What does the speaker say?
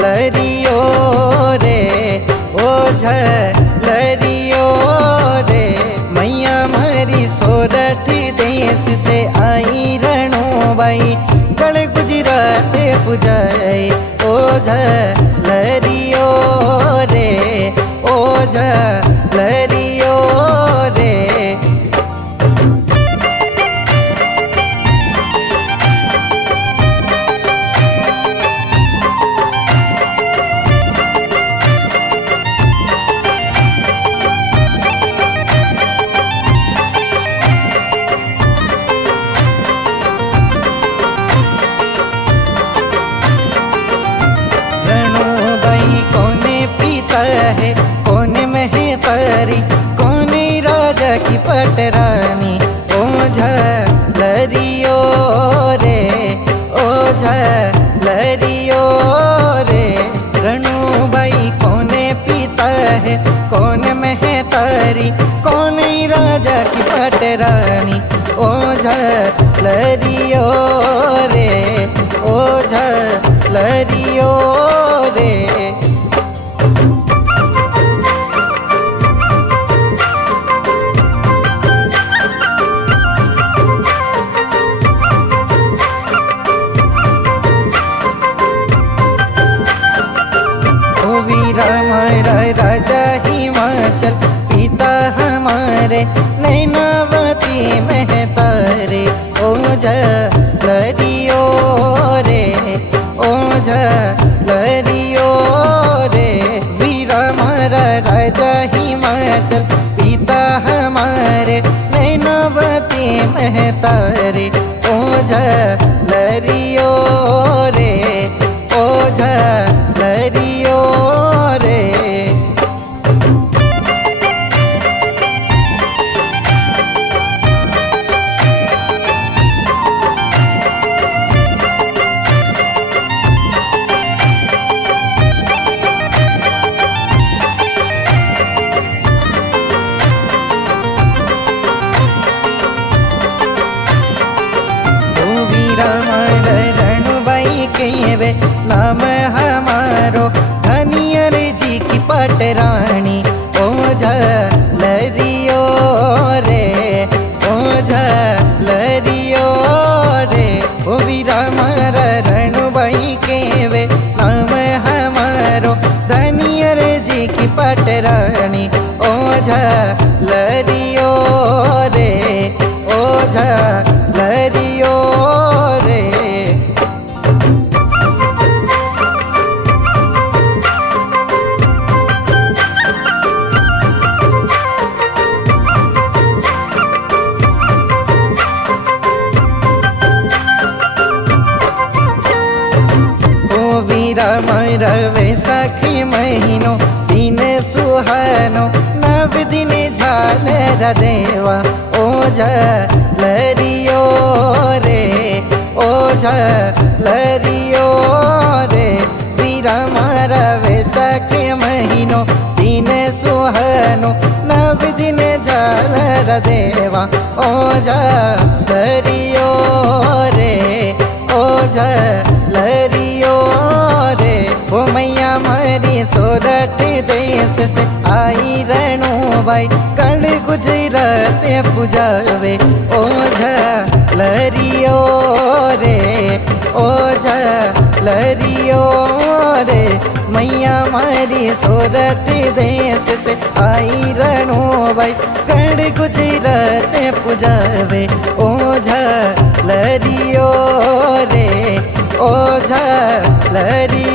लरियो रे, लरियो रे। मैया मारी सोरठ देश से आई रणो बाई, गण गुजरात पुजाई। लरियो रे, लरियो रे। है कौन महतारी, कौन राजा की पटरानी। लरियो रे, लरियो रे। रणुबाई कौन पिता है, कौन महतारी, कौन राजा की पटरानी। लरियो रे, लरियो रे। हमारा राजा हिमाचल, पिता हमारे नैनावती महतारे। लरियो रे, लरियो रे। वीर हमारा राजा हिमाचल, पिता हमारे नैनावती महतारे। लरियो रे, लरियो रे। रणुबाई केवे नाम हमारो, धनियर जी की पटरानी। लरियो रे, लरियो रे। वीरा मारा रणुबाई केवे नाम हमारो, धनियर जी की पटरानी। लरियो रे, लरियो रे। वीरा मारा वैसाखी महीनो, दिन सुहानो, नव दिन झालर देवा। लरियो रे, लरियो रे। वीरा मारा वैसाखी महीनो, दिन सुहानो, नव दिन झालर देवा। लरियो रे, लरियो रे। मैया मारी सोरठ देश से आई रणुबाई, गण गुजरात पुजावे। लरियो रे, लरियो रे। मैया मारी सोरठ देश से आई रणुबाई, गण गुजरात पुजावे। लरियो रे, लरियो।